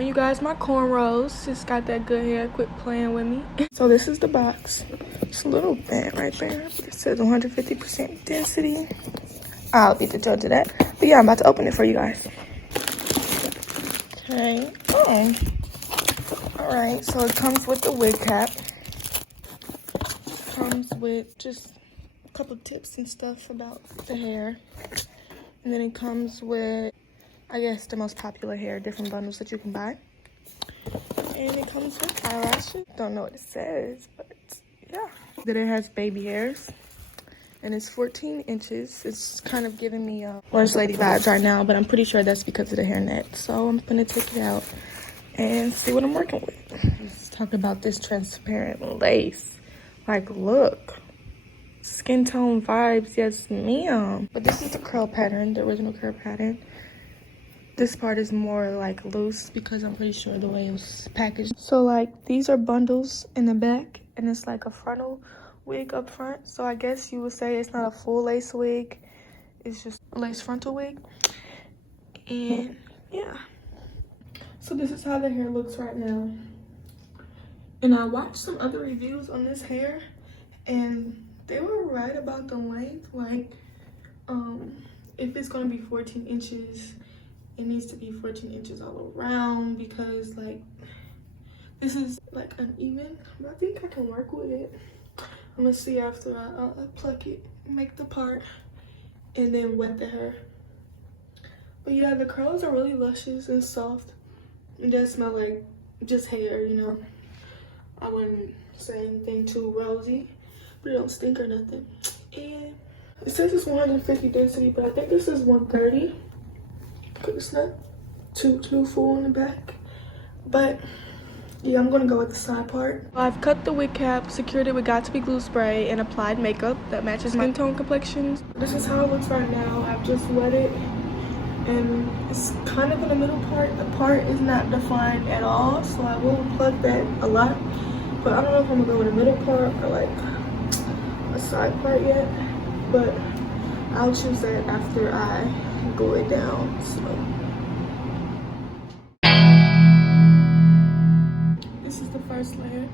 You guys, my cornrows just got that good hair. Quit playing with me. So this is the box. It's a little bent right there, but it says 150% density. I'll be the judge of that. But yeah, I'm about to open it for you guys. Okay. Oh. All right. So it comes with the wig cap. Comes with just a couple tips and stuff about the hair, and then it comes with, I guess, the most popular hair, different bundles that you can buy. And it comes with eyelashes. Don't know what it says, but yeah. Then it has baby hairs. And it's 14 inches. It's kind of giving me orange lady vibes right now, but I'm pretty sure that's because of the hairnet. So I'm gonna take it out and see what I'm working with. Let's talk about this transparent lace. Like, look. Skin tone vibes, yes ma'am. But this is the curl pattern, the original curl pattern. This part is more like loose because I'm pretty sure the way it was packaged. So like these are bundles in the back and it's like a frontal wig up front. So I guess you would say it's not a full lace wig. It's just a lace frontal wig. And yeah. So this is how the hair looks right now. And I watched some other reviews on this hair and they were right about the length. Like if it's gonna be 14 inches, it needs to be 14 inches all around because like this is like uneven, but I think I can work with it. I'm gonna see after I pluck it, make the part, and then wet the hair. But yeah, the curls are really luscious and soft. It does smell like just hair, you know. I wouldn't say anything too rosy, but it don't stink or nothing. And it says it's 150 density, but I think this is 130. It's not too full in the back, but yeah, I'm gonna go with the side part. I've cut the wig cap, secured it with Got To Be glue spray, and applied makeup that matches my skin tone complexion. This is how it looks right now. I've just wet it and it's kind of in the middle part. The part is not defined at all, so I will plug that a lot, but I don't know if I'm gonna go with a middle part or like a side part yet, but I'll choose that after I glue it down. So this is the first layer.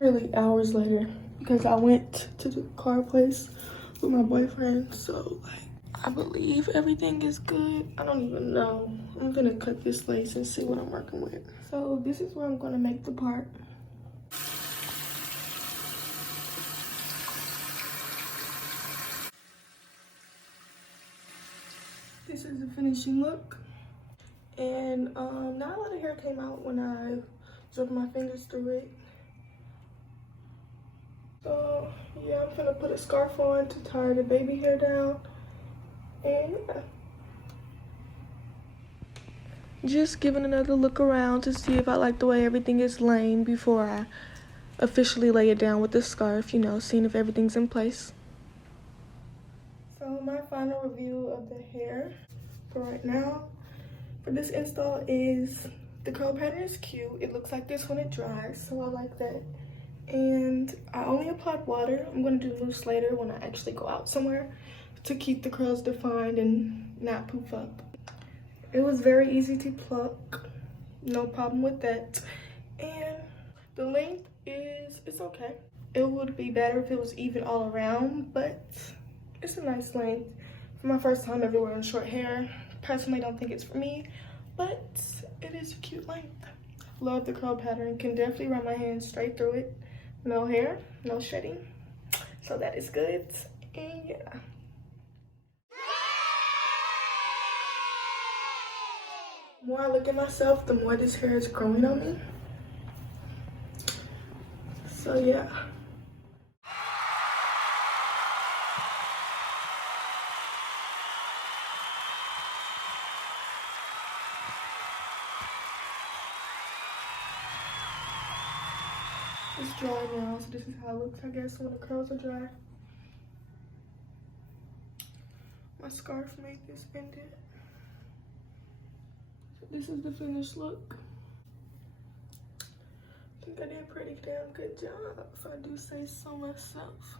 Really hours later because I went to the car place with my boyfriend, so like I believe everything is good. I don't even know. I'm gonna cut this lace and see what I'm working with. So this is where I'm gonna make the part. This is the finishing look. And not a lot of hair came out when I drove my fingers through it. So yeah, I'm gonna put a scarf on to tie the baby hair down. And yeah. Just giving another look around to see if I like the way everything is laying before I officially lay it down with the scarf, you know, seeing if everything's in place. So my final review of the hair for right now for this install is the curl pattern is cute. It looks like this when it dries, so I like that. And I only applied water. I'm gonna do loose later when I actually go out somewhere to keep the curls defined and not poof up. It was very easy to pluck, no problem with that. And the length it's okay. It would be better if it was even all around, but it's a nice length. For my first time ever wearing short hair, personally don't think it's for me, but it is a cute length. Love the curl pattern, can definitely run my hands straight through it. No hair, no shedding, so that is good. And yeah. The more I look at myself, the more this hair is growing on me. So yeah. It's dry now, so this is how it looks, I guess, when the curls are dry. My scarf made this indent. So this is the finished look. I think I did a pretty damn good job, if I do say so myself.